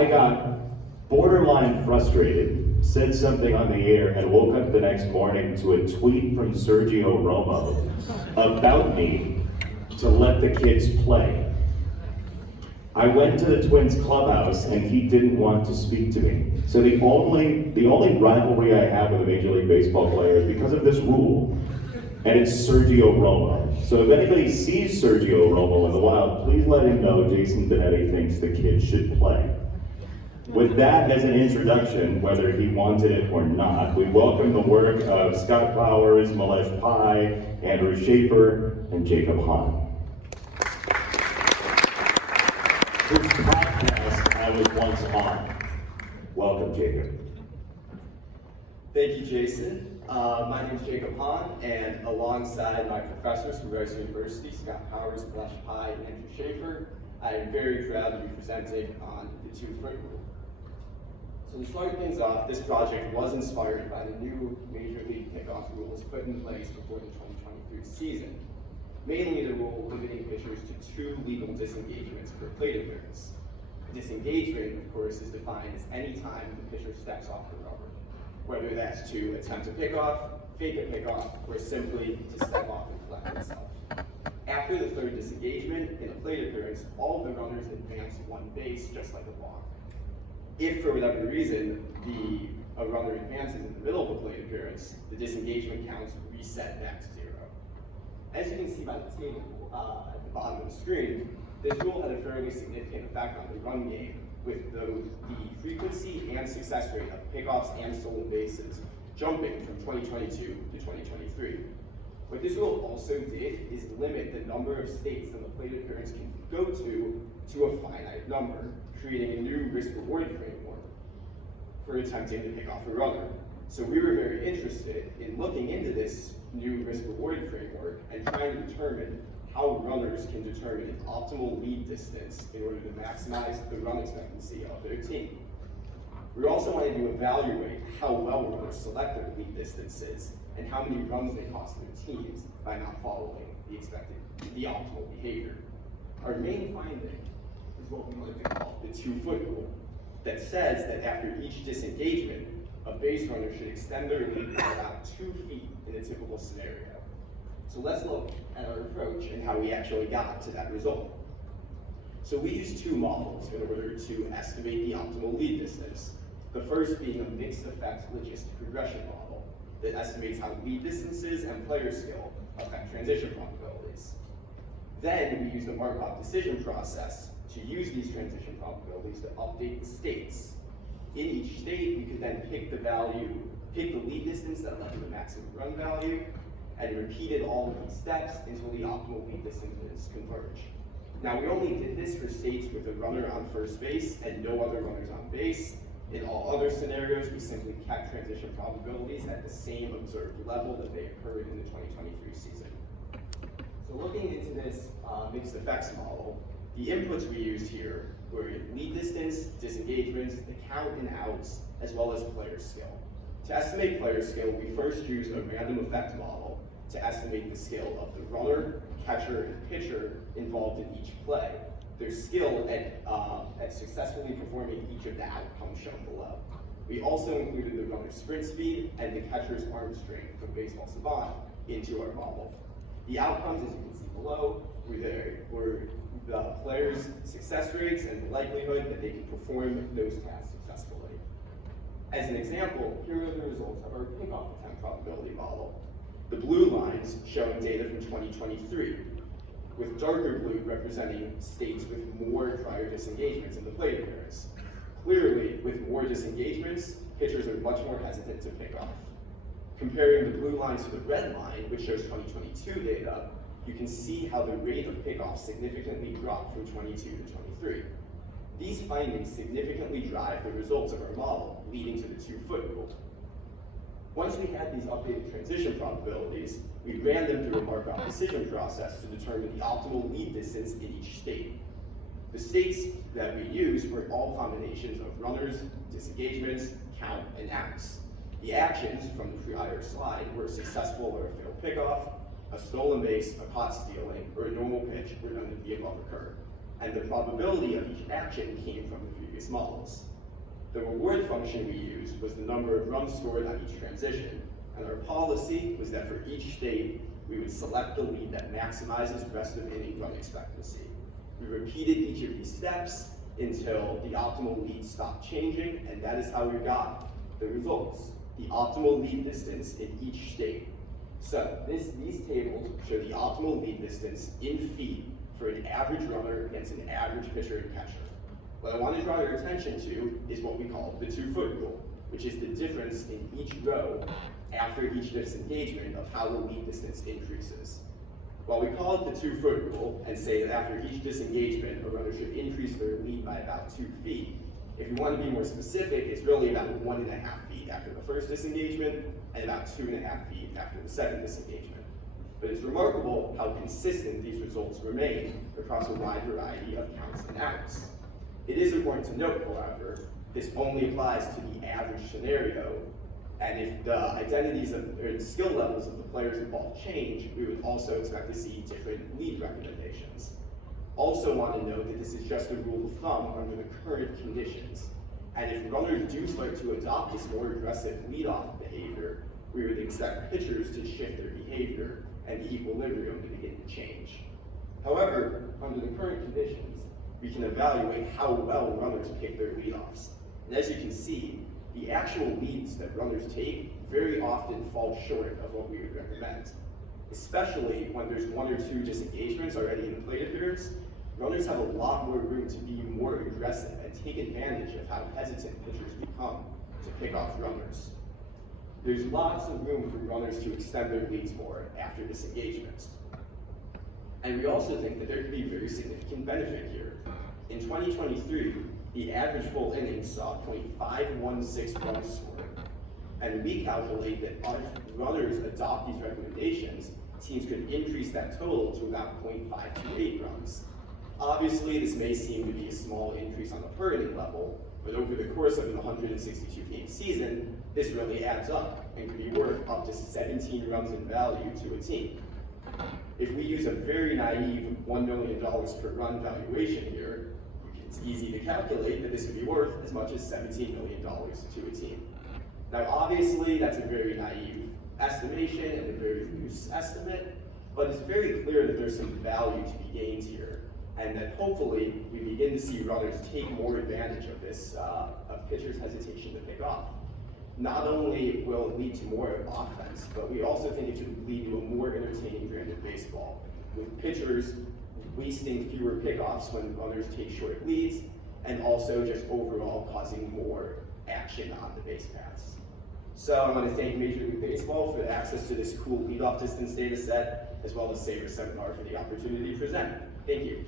I got borderline frustrated, said something on the air, and woke up the next morning to a tweet from Sergio Romo about me to let the kids play. I went to the Twins clubhouse and he didn't want to speak to me. So the only rivalry I have with a Major League Baseball player is because of this rule, and it's Sergio Romo. So if anybody sees Sergio Romo in the wild, please let him know Jason Benetti thinks the kids should play. With that as an introduction, whether he wanted it or not, we welcome the work of Scott Powers, Mallesh Pai, Andrew Schaefer, and Jacob Hahn. Whose podcast I was once on. Welcome, Jacob. Thank you, Jason. My name is Jacob Hahn, and alongside my professors from Rice University, Scott Powers, Mallesh Pai, and Andrew Schaefer, I am very proud to be presenting on the 2-foot rule. So to start things off, this project was inspired by the new Major League pickoff rules put in place before the 2023 season. Mainly the rule limiting pitchers to 2 legal disengagements per plate appearance. A disengagement, of course, is defined as any time the pitcher steps off the rubber, whether that's to attempt a pickoff, fake a pickoff, or simply to step off and collect himself. After the 3rd disengagement in a plate appearance, all the runners advance 1 base, just like a walk. If for whatever reason a runner advances in the middle of a plate appearance, the disengagement counts reset back to 0. As you can see by the table at the bottom of the screen, this rule had a fairly significant effect on the run game, with the frequency and success rate of pickoffs and stolen bases jumping from 2022 to 2023. What this rule also did is limit the number of states that the plate appearance can go to a finite number, creating a new risk-reward framework for attempting to pick off a runner. So we were very interested in looking into this new risk-reward framework and trying to determine how runners can determine an optimal lead distance in order to maximize the run expectancy of their team. We also wanted to evaluate how well runners select their lead distances and how many runs they cost their teams by not following the optimal behavior. Our main finding is what we like to call the 2-foot rule, that says that after each disengagement, a base runner should extend their lead by about 2 feet in a typical scenario. So let's look at our approach and how we actually got to that result. So we used 2 models in order to estimate the optimal lead distance. The first being a mixed effect logistic regression model that estimates how lead distances and player skill affect transition probabilities. Then we used a Markov decision process to use these transition probabilities to update the states. In each state, we could then pick the lead distance that led to the maximum run value, and repeated all of these steps until the optimal lead distances converge. Now, we only did this for states with a runner on first base and no other runners on base. In all other scenarios, we simply kept transition probabilities at the same observed level that they occurred in the 2023 season. So looking into this mixed effects model, the inputs we used here were lead distance, disengagements, the count and outs, as well as player skill. To estimate player skill, we first used a random effect model to estimate the skill of the runner, catcher, and pitcher involved in each play, their skill at successfully performing each of the outcomes shown below. We also included the runner's sprint speed and the catcher's arm strength from Baseball Savant into our model. The outcomes, as you can see below, were the players' success rates and the likelihood that they can perform those tasks successfully. As an example, here are the results of our pickoff attempt probability model. The blue lines showing data from 2023, with darker blue representing states with more prior disengagements in the plate appearance. Clearly, with more disengagements, pitchers are much more hesitant to pick off. Comparing the blue lines to the red line, which shows 2022 data, you can see how the rate of pickoff significantly dropped from 22 to 23. These findings significantly drive the results of our model, leading to the 2-foot rule. Once we had these updated transition probabilities, we ran them through a Markov decision process to determine the optimal lead distance in each state. The states that we used were all combinations of runners, disengagements, count, and outs. The actions from the prior slide were a successful or a failed pickoff, a stolen base, a caught stealing, or a normal pitch where none of the above occurred. and the probability of each action came from the previous models. The reward function we used was the number of runs scored on each transition, and our policy was that for each state, we would select the lead that maximizes rest of inning run expectancy. We repeated each of these steps until the optimal lead stopped changing, and that is how we got the results, the optimal lead distance in each state. So these tables show the optimal lead distance in feet for an average runner against an average pitcher and catcher. What I want to draw your attention to is what we call the 2-foot rule, which is the difference in each row after each disengagement of how the lead distance increases. While we call it the 2-foot rule and say that after each disengagement, a runner should increase their lead by about 2 feet, if you want to be more specific, it's really about 1.5 feet after the first disengagement and about 2.5 feet after the second disengagement. But it's remarkable how consistent these results remain across a wide variety of counts and outs. It is important to note, however, this only applies to the average scenario, and if the identities or the skill levels of the players involved change, we would also expect to see different lead recommendations. Also want to note that this is just a rule of thumb under the current conditions, and if runners do start to adopt this more aggressive leadoff behavior, we would expect pitchers to shift their behavior and the equilibrium to begin to change. However, under the current conditions, we can evaluate how well runners pick their leadoffs. And as you can see, the actual leads that runners take very often fall short of what we would recommend. Especially when there's 1 or 2 disengagements already in the plate appearance, runners have a lot more room to be more aggressive and take advantage of how hesitant pitchers become to pick off runners. There's lots of room for runners to extend their leads more after disengagements. And we also think that there could be very significant benefit here. In 2023, the average full inning saw 0.516 runs scored. And we calculate that if runners adopt these recommendations, teams could increase that total to about 0.528 runs. Obviously, this may seem to be a small increase on the per inning level, but over the course of an 162-game season, this really adds up and could be worth up to 17 runs in value to a team. If we use a very naive $1 million per run valuation here, it's easy to calculate that this could be worth as much as $17 million to a team. Now, obviously, that's a very naive estimation and a very loose estimate, but it's very clear that there's some value to be gained here, and that hopefully we begin to see runners take more advantage of this, of pitchers' hesitation to pick off. Not only will it lead to more offense, but we also think it should lead to a more entertaining brand of baseball, with pitchers wasting fewer pickoffs when runners take short leads, and also just overall causing more action on the base paths. So I want to thank Major League Baseball for the access to this cool leadoff distance data set, as well as Saberseminar for the opportunity to present. Thank you.